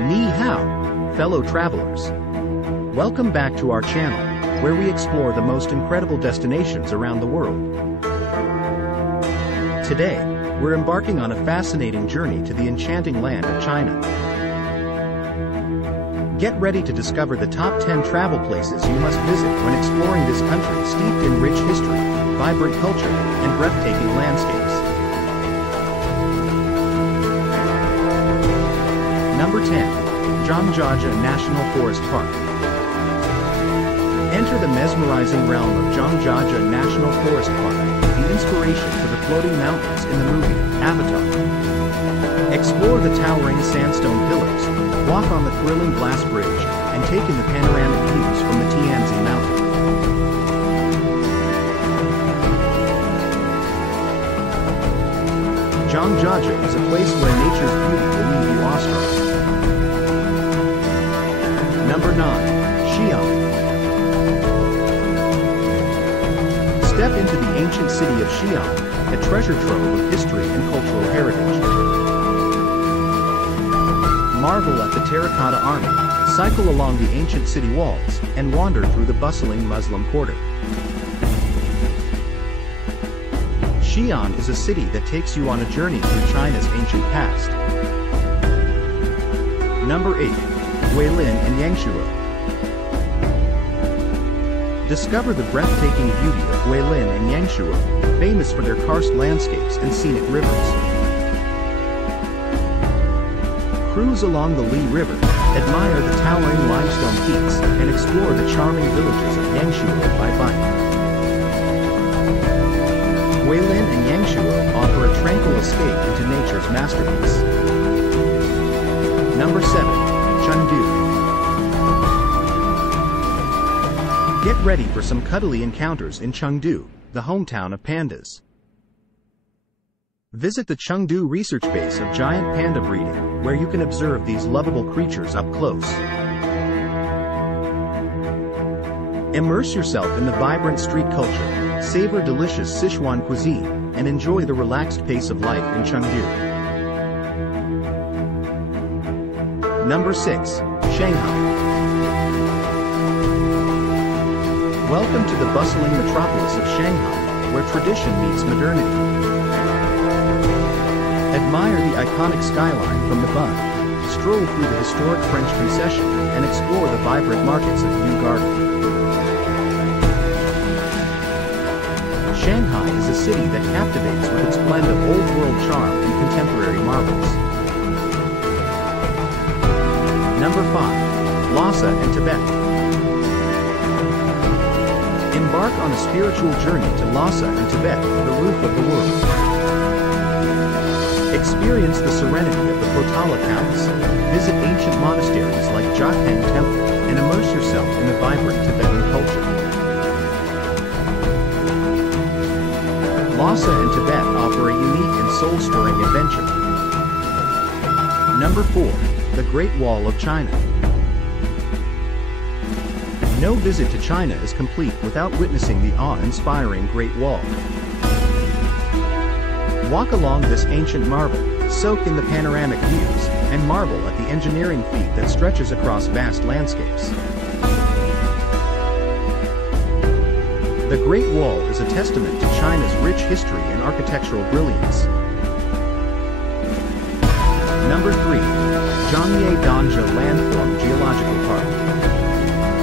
Ni hao, fellow travelers. Welcome back to our channel, where we explore the most incredible destinations around the world. Today, we're embarking on a fascinating journey to the enchanting land of China. Get ready to discover the top 10 travel places you must visit when exploring this country steeped in rich history, vibrant culture, and breathtaking landscapes. Number 10. Zhangjiajie National Forest Park. Enter the mesmerizing realm of Zhangjiajie National Forest Park, the inspiration for the floating mountains in the movie, Avatar. Explore the towering sandstone pillars, walk on the thrilling glass bridge, and take in the panoramic views from the Tianzi Mountain. Zhangjiajie is a place where nature's beauty will leave you awestruck. Number 9. Xi'an. Step into the ancient city of Xi'an, a treasure trove of history and cultural heritage. Marvel at the terracotta army, cycle along the ancient city walls, and wander through the bustling Muslim quarter. Xi'an is a city that takes you on a journey through China's ancient past. Number 8. Guilin and Yangshuo. Discover the breathtaking beauty of Guilin and Yangshuo, famous for their karst landscapes and scenic rivers. Cruise along the Li River, admire the towering limestone peaks, and explore the charming villages of Yangshuo by bike. Guilin and Yangshuo offer a tranquil escape into nature's masterpiece. Number 7. Chengdu. Get ready for some cuddly encounters in Chengdu, the hometown of pandas. Visit the Chengdu research base of giant panda breeding, where you can observe these lovable creatures up close. Immerse yourself in the vibrant street culture, savor delicious Sichuan cuisine, and enjoy the relaxed pace of life in Chengdu. Number 6. Shanghai. Welcome to the bustling metropolis of Shanghai, where tradition meets modernity. Admire the iconic skyline from the Bund, stroll through the historic French concession, and explore the vibrant markets of Yu Garden. Shanghai is a city that captivates with its blend of old-world charm and contemporary marvels. Number 5. Lhasa and Tibet. Embark on a spiritual journey to Lhasa and Tibet, the roof of the world. Experience the serenity of the Potala Palace, visit ancient monasteries like Jateng Temple, and immerse yourself in the vibrant Tibetan culture. Lhasa and Tibet offer a unique and soul-stirring adventure. Number 4. The Great Wall of China. No visit to China is complete without witnessing the awe-inspiring Great Wall. Walk along this ancient marvel, soak in the panoramic views, and marvel at the engineering feat that stretches across vast landscapes. The Great Wall is a testament to China's rich history and architectural brilliance. Number 3. Zhangye Danja Landform Geological Park.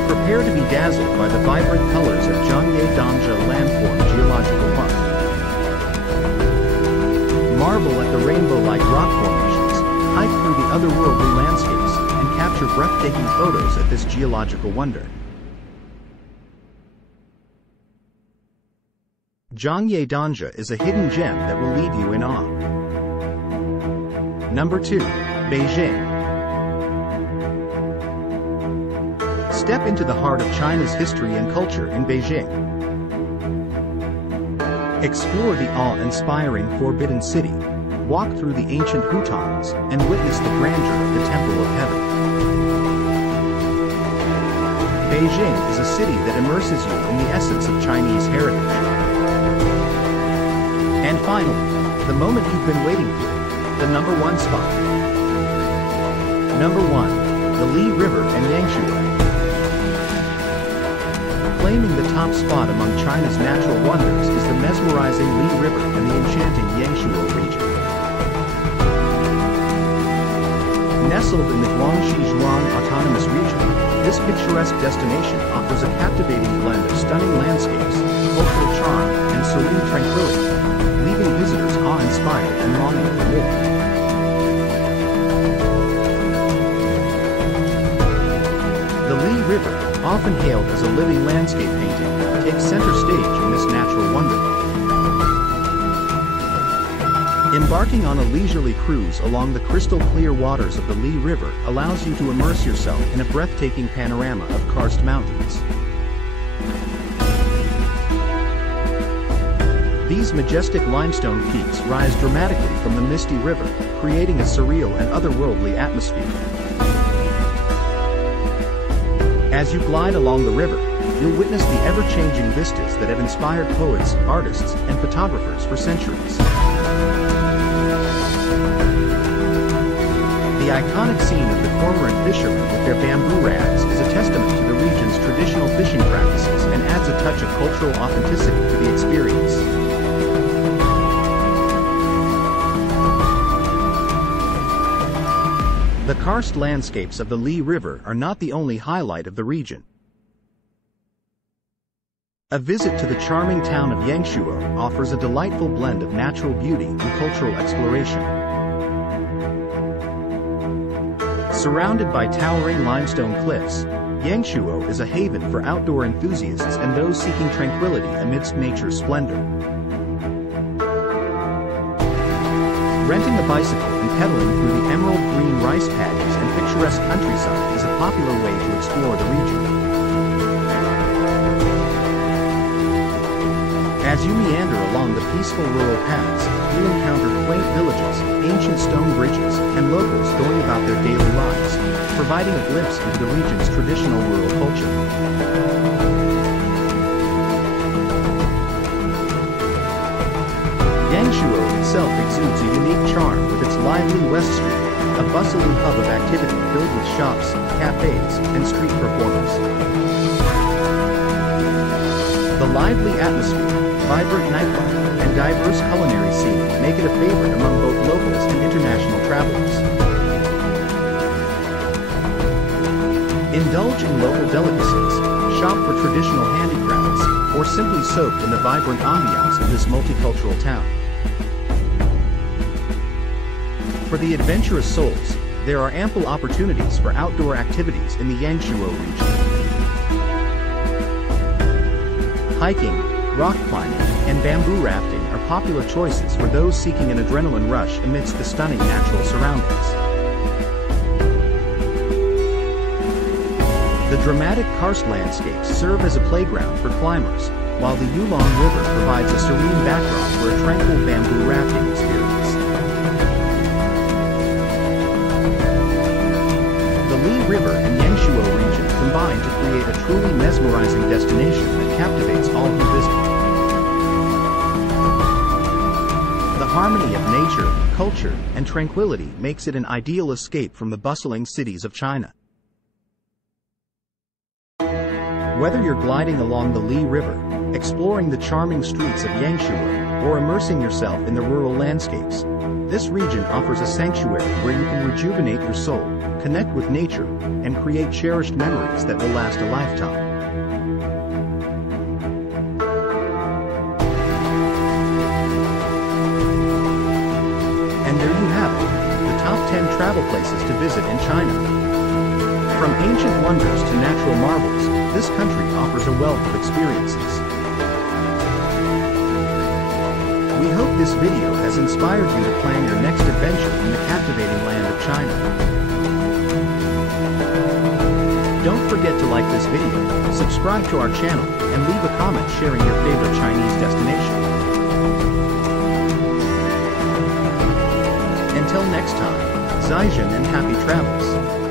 Prepare to be dazzled by the vibrant colors of Zhangye Danja Landform Geological Park. Marvel at the rainbow-like rock formations, hike through the otherworldly landscapes, and capture breathtaking photos at this geological wonder. Zhangye Danja is a hidden gem that will leave you in awe. Number 2. Beijing. Step into the heart of China's history and culture in Beijing. Explore the awe-inspiring Forbidden City, walk through the ancient hutongs, and witness the grandeur of the Temple of Heaven. Beijing is a city that immerses you in the essence of Chinese heritage. And finally, the moment you've been waiting for, the number 1 spot. Number 1. The Li River and Yangshuo. Claiming the top spot among China's natural wonders is the mesmerizing Li River and the enchanting Yangshuo region. Nestled in the Guangxi-Zhuang Autonomous Region, this picturesque destination offers a captivating blend of stunning landscapes, cultural charm, and serene tranquility, leaving visitors awe-inspired and longing for more. The Li River, often hailed as a living landscape painting, takes center stage in this natural wonderland. Embarking on a leisurely cruise along the crystal-clear waters of the Li River allows you to immerse yourself in a breathtaking panorama of karst mountains. These majestic limestone peaks rise dramatically from the misty river, creating a surreal and otherworldly atmosphere. As you glide along the river, you'll witness the ever-changing vistas that have inspired poets, artists, and photographers for centuries. The iconic scene of the cormorant fishermen with their bamboo rafts is a testament to the region's traditional fishing practices and adds a touch of cultural authenticity to the experience. The karst landscapes of the Li River are not the only highlight of the region. A visit to the charming town of Yangshuo offers a delightful blend of natural beauty and cultural exploration. Surrounded by towering limestone cliffs, Yangshuo is a haven for outdoor enthusiasts and those seeking tranquility amidst nature's splendor. Renting a bicycle and pedaling through the emerald green rice paddies and picturesque countryside is a popular way to explore the region. As you meander along the peaceful rural paths, you'll encounter quaint villages, ancient stone bridges, and locals going about their daily lives, providing a glimpse into the region's traditional rural culture. Yangshuo itself exudes a unique charm with its lively West Street, a bustling hub of activity filled with shops, cafes, and street performers. The lively atmosphere, vibrant nightlife, and diverse culinary scene make it a favorite among both locals and international travelers. Indulge in local delicacies, shop for traditional handicrafts, or simply soak in the vibrant ambiance of this multicultural town. For the adventurous souls, there are ample opportunities for outdoor activities in the Yangshuo region. Hiking, rock climbing, and bamboo rafting are popular choices for those seeking an adrenaline rush amidst the stunning natural surroundings. The dramatic karst landscapes serve as a playground for climbers, while the Yulong River provides a serene backdrop for a tranquil bamboo rafting experience. The Li River and Yangshuo region combine to create a truly mesmerizing destination that captivates all who visit. The harmony of nature, culture, and tranquility makes it an ideal escape from the bustling cities of China. Whether you're gliding along the Li River, exploring the charming streets of Yangshuo, or immersing yourself in the rural landscapes, this region offers a sanctuary where you can rejuvenate your soul, connect with nature, and create cherished memories that will last a lifetime. And there you have it, the top 10 travel places to visit in China. From ancient wonders to natural marvels, this country offers a wealth of experiences. We hope this video has inspired you to plan your next adventure in the captivating land of China. Don't forget to like this video, subscribe to our channel, and leave a comment sharing your favorite Chinese destination. Until next time, Zaijian and happy travels.